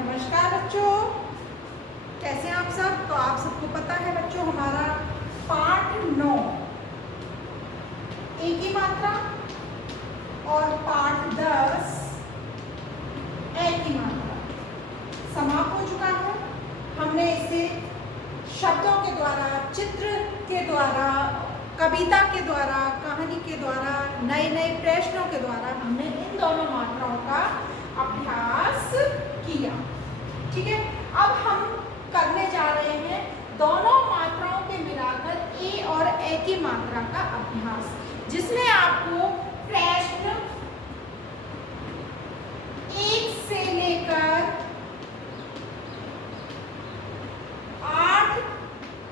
नमस्कार बच्चों, कैसे हैं आप सब। तो आप सबको पता है बच्चों, हमारा पाठ 9 ए की मात्रा और पाठ 10 ए की मात्रा समाप्त हो चुका है। हमने इसे शब्दों के द्वारा, चित्र के द्वारा, कविता के द्वारा, कहानी के द्वारा, नए नए प्रश्नों के द्वारा हमने इन दोनों मात्राओं का अभ्यास किया। ठीक है, अब हम करने जा रहे हैं दोनों मात्राओं के मिलाकर ए और ए की मात्रा का अभ्यास, जिसमें आपको प्रश्न 1 से लेकर 8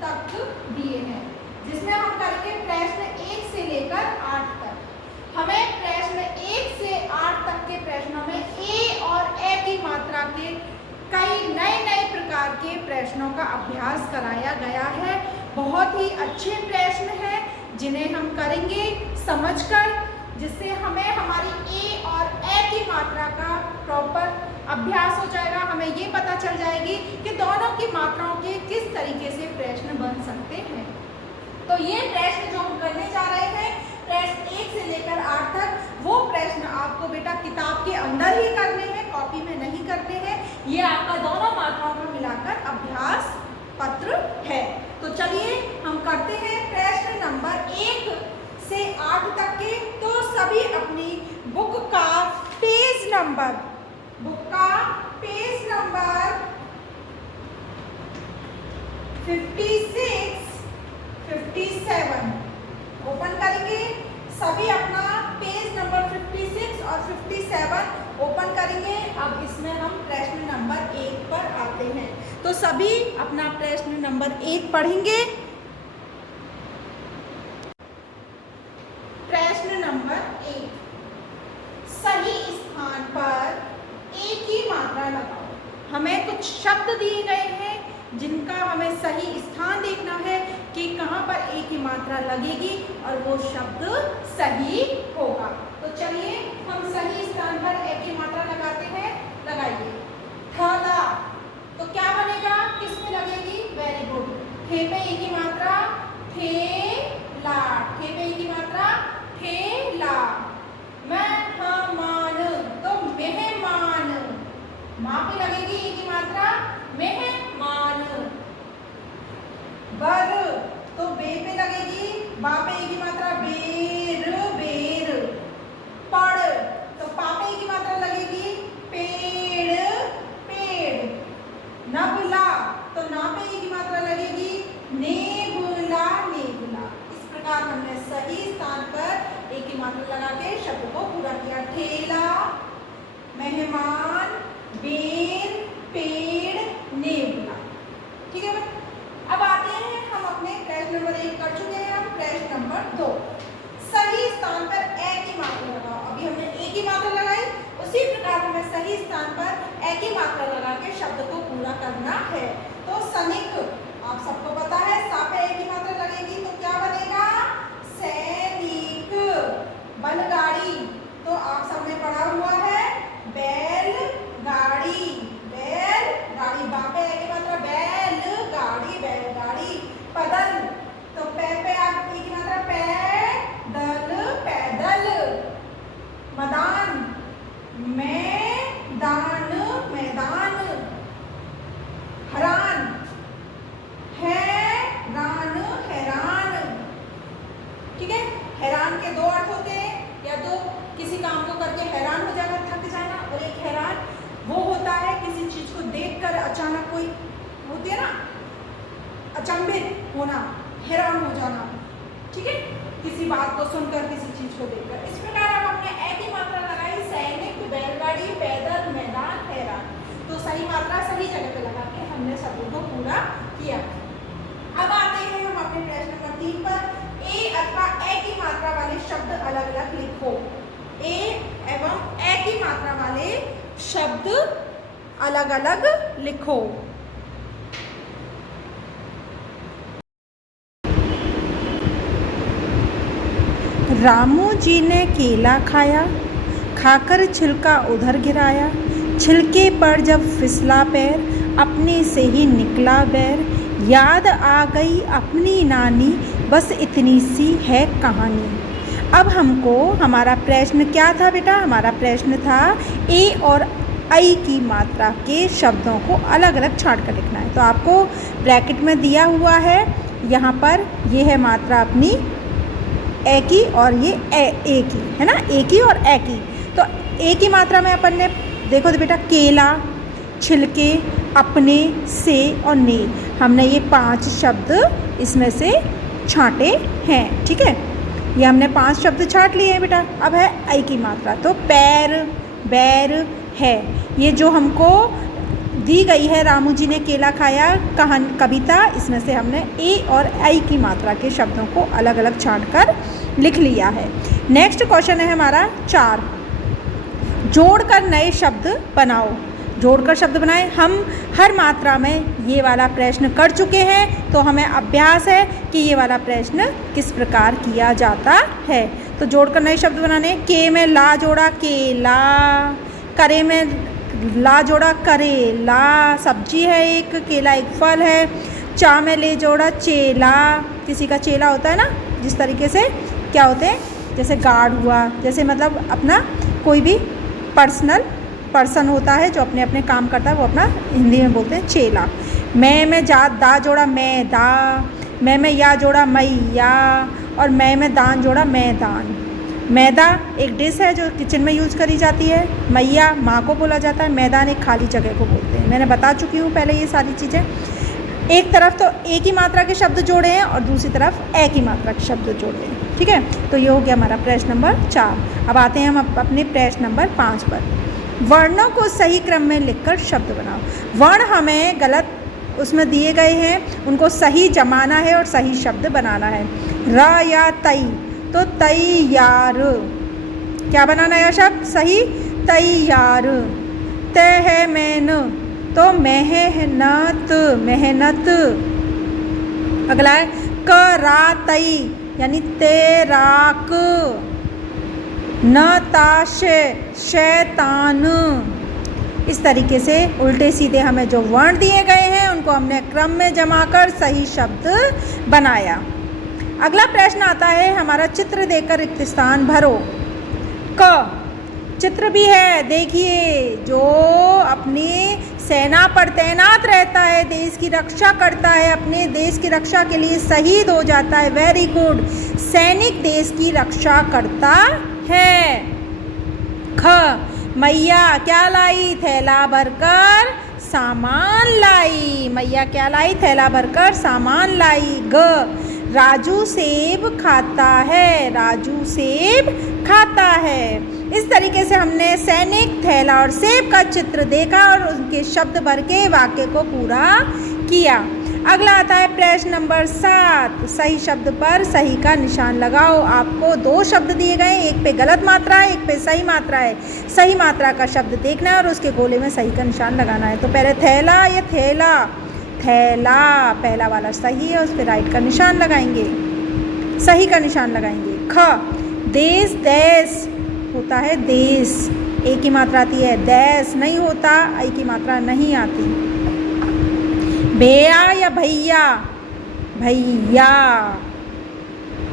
तक दिए हैं। जिसमें हम करेंगे प्रश्न 1 से लेकर 8 तक। हमें प्रश्न 1 से 8 तक के प्रश्नों में ए और ए की मात्रा के कई नए नए प्रकार के प्रश्नों का अभ्यास कराया गया है। बहुत ही अच्छे प्रश्न हैं जिन्हें हम करेंगे समझकर, जिससे हमें हमारी ए और ए की मात्रा का प्रॉपर अभ्यास हो जाएगा। हमें ये पता चल जाएगी कि दोनों की मात्राओं के किस तरीके से प्रश्न बन सकते हैं। तो ये प्रश्न जो हम करने जा रहे हैं, प्रश्न 1 से लेकर 8 तक, वो प्रश्न आपको बेटा किताब के अंदर ही करने हैं, कॉपी में नहीं करने हैं। ये आपका दोनों मात्राओं का मिलाकर अभ्यास पत्र है। तो चलिए हम करते हैं प्रश्न नंबर 1 से 8 तक के। तो सभी अपनी बुक का पेज नंबर 56, 57 ओपन करेंगे। सभी अपना पेज नंबर 56 और 57 ओपन करेंगे। अब इसमें हम प्रश्न नंबर 1 पर आते हैं। तो सभी अपना प्रश्न नंबर 1 पढ़ेंगे। प्रश्न नंबर 1, सही स्थान पर ए की मात्रा लगाओ। हमें कुछ शब्द दिए गए हैं जिनका हमें सही स्थान देखना है कि कहाँ पर ए की मात्रा लगेगी और वो शब्द सही होगा। तो चलिए हम सही स्थान पर ए की मात्रा लगाते हैं। लगाइए। थैला, तो क्या बनेगा, किसमें लगेगी? वेरी गुड, थे पे ए की मात्रा ठेला, थे पे ए की मात्रा ठेला। मेहमान, तो मेहमान, माँ पे लगेगी ए की मात्रा मेहमान। बर, तो बे पे लगेगी, बा पे ए की मात्रा बेर, बेर। पड़, तो पा पे ए की मात्रा लगेगी पेड़, पेड़। नबला, तो ना पे ए की मात्रा लगेगी नेबुला, नेबुला। इस प्रकार हमने सही स्थान पर ए की मात्रा लगा के शब्द को पूरा किया। ठेला, मेहमान, बेर, पेड़, नेबुला। ठीक है। अब आते हैं हम अपने प्रश्न नंबर 1 कर चुके हैं। हम प्रश्न नंबर 2, सही स्थान पर ए की मात्रा लगाओ। अभी हमने ए की मात्रा लगाई, उसी प्रकार हमें सही स्थान पर ए की मात्रा लगा के शब्द को पूरा करना है। तो सैनिक, आप सबको पता है सा पे ए की मात्रा लगेगी तो क्या बनेगा? सैनिक। बैलगाड़ी, तो आप सबने पढ़ा हुआ है बैलगाड़ी, बैलगाड़ी। बा पे ए की मात्रा बैलगाड़ी, बैलगाड़ी। पैदल, तो पे पे ए की मात्रा पैदल, पैदल। मैदान, मैदान, मैदान। हैरान, हैरान, हैरान। ठीक है। हैरान के 2 अर्थ होते हैं, या तो किसी काम को करके हैरान हो जाना, थक जाना, और एक हैरान वो होता है किसी चीज को देखकर अचानक कोई होती है ना, अचंभित होना, हैरान हो जाना। ठीक है, किसी बात को सुनकर, किसी चीज को देखकर। इस प्रकार अब हमने ए की मात्रा लगाई, सैनिक, बैलगाड़ी, पैदल, मैदान, हैरान। तो सही मात्रा सही जगह पे लगा के हमने शब्दों को पूरा किया। अब आते हैं हम अपने प्रश्न नंबर 3 पर। ए अथवा ए की मात्रा वाले शब्द अलग अलग लिखो। ए एवं ए की मात्रा वाले शब्द अलग अलग लिखो। रामू जी ने केला खाया, खाकर छिलका उधर गिराया, छिलके पर जब फिसला पैर, अपने से ही निकला बैर, याद आ गई अपनी नानी, बस इतनी सी है कहानी। अब हमको हमारा प्रश्न क्या था बेटा? हमारा प्रश्न था ए और आई की मात्रा के शब्दों को अलग अलग छांट कर लिखना है। तो आपको ब्रैकेट में दिया हुआ है, यहाँ पर ये है मात्रा अपनी ए की और ये ए की, है ना, ए की और ए की। तो ए की मात्रा में अपन ने देखो तो बेटा केला, छिलके, अपने, से और ने, हमने ये 5 शब्द इसमें से छांटे हैं। ठीक है, ये हमने 5 शब्द छांट लिए हैं बेटा। अब है आई की मात्रा, तो पैर, बैर, है, ये जो हमको दी गई है, रामू जी ने केला खाया कविता, इसमें से हमने ए और आई की मात्रा के शब्दों को अलग अलग छांट कर लिख लिया है। नेक्स्ट क्वेश्चन है हमारा 4, जोड़कर नए शब्द बनाओ। जोड़कर शब्द बनाएं। हम हर मात्रा में ये वाला प्रश्न कर चुके हैं, तो हमें अभ्यास है कि ये वाला प्रश्न किस प्रकार किया जाता है। तो जोड़कर नए शब्द बनाने, के में ला जोड़ा केला, करे में ला जोड़ा करेला, सब्जी है एक, केला एक फल है, चा में ले जोड़ा चेला, किसी का चेला होता है ना, जिस तरीके से क्या होते हैं, जैसे गार्ड हुआ, जैसे मतलब अपना कोई भी पर्सन होता है जो अपने अपने काम करता है, वो अपना हिंदी में बोलते हैं चेला। मैं में जा दा जोड़ा मैदा, मैं में या जोड़ा मैया, और मैं में दान जोड़ा मैदान। मैदा एक डिश है जो किचन में यूज़ करी जाती है, मैया माँ को बोला जाता है, मैदान एक खाली जगह को बोलते हैं। मैंने बता चुकी हूँ पहले ये सारी चीज़ें। एक तरफ तो ए की मात्रा के शब्द जोड़े हैं और दूसरी तरफ ए की मात्रा के शब्द जोड़े हैं। ठीक है, तो ये हो गया हमारा प्रश्न नंबर 4। अब आते हैं हम अपने प्रश्न नंबर 5 पर। वर्णों को सही क्रम में लिखकर शब्द बनाओ। वर्ण हमें गलत उसमें दिए गए हैं, उनको सही जमाना है और सही शब्द बनाना है। र या तई, तो तैयार, क्या बनाना है शब्द? सही, तैयार। तय है मैन, तो मेहनत, मेहनत। अगला है करातई, यानी तैराक। न ताशे, शैतान। इस तरीके से उल्टे सीधे हमें जो वर्ण दिए गए हैं उनको हमने क्रम में जमा कर सही शब्द बनाया। अगला प्रश्न आता है हमारा, चित्र देकर रिक्त स्थान भरो। क, चित्र भी है, देखिए, जो अपनी सेना पर तैनात रहता है, देश की रक्षा करता है, अपने देश की रक्षा के लिए शहीद हो जाता है। वेरी गुड, सैनिक देश की रक्षा करता है। ख, मैया क्या लाई? थैला भरकर सामान लाई। मैया क्या लाई? थैला भरकर सामान लाई। ग, राजू सेब खाता है। राजू सेब खाता है। इस तरीके से हमने सैनिक, थैला और सेब का चित्र देखा और उनके शब्द भर के वाक्य को पूरा किया। अगला आता है प्रश्न नंबर 7, सही शब्द पर सही का निशान लगाओ। आपको 2 शब्द दिए गए, एक पे गलत मात्रा है, एक पे सही मात्रा है। सही मात्रा का शब्द देखना है और उसके गोले में सही का निशान लगाना है। तो पहले थैला या थैला, थैला पहला वाला सही है, उस पर राइट का निशान लगाएंगे, सही का निशान लगाएंगे। ख, देश, देश होता है देश, ए की मात्रा आती है, देश नहीं होता, आई की मात्रा नहीं आती। भैया या भैया, भैया।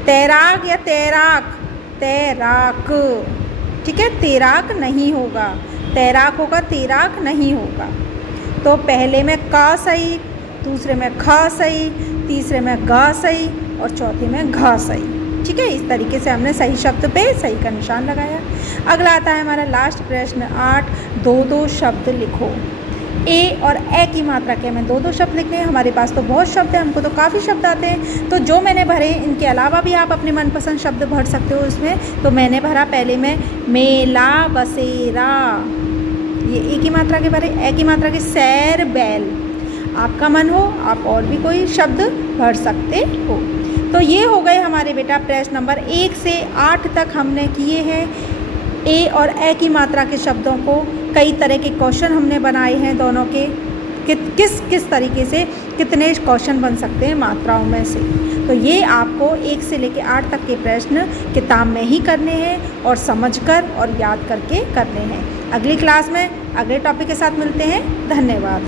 तैराक या तैराक, तैराक। ठीक है, तैराक नहीं होगा, तैराक होगा, तैराक नहीं होगा। तो पहले में का सही, दूसरे में ख सही, तीसरे में ग सही और चौथे में घ सही। ठीक है, इस तरीके से हमने सही शब्द पे सही का निशान लगाया। अगला आता है हमारा लास्ट प्रश्न 8, 2-2 शब्द लिखो। ए और ए की मात्रा के हमें 2-2 शब्द लिखने हैं। हमारे पास तो बहुत शब्द हैं, हमको तो काफ़ी शब्द आते हैं, तो जो मैंने भरे इनके अलावा भी आप अपने मनपसंद शब्द भर सकते हो इसमें। तो मैंने भरा पहले में मेला, बसेरा, ये ए की मात्रा के भरे। ए की मात्रा के सैर, बैल। आपका मन हो आप और भी कोई शब्द भर सकते हो। तो ये हो गए हमारे बेटा प्रश्न नंबर 1 से 8 तक हमने किए हैं ए और ए की मात्रा के शब्दों को। कई तरह के क्वेश्चन हमने बनाए हैं दोनों के, किस किस तरीके से कितने क्वेश्चन बन सकते हैं मात्राओं में से। तो ये आपको 1 से लेकर 8 तक के प्रश्न किताब में ही करने हैं और समझकर और याद करके करने हैं। अगली क्लास में अगले टॉपिक के साथ मिलते हैं। धन्यवाद।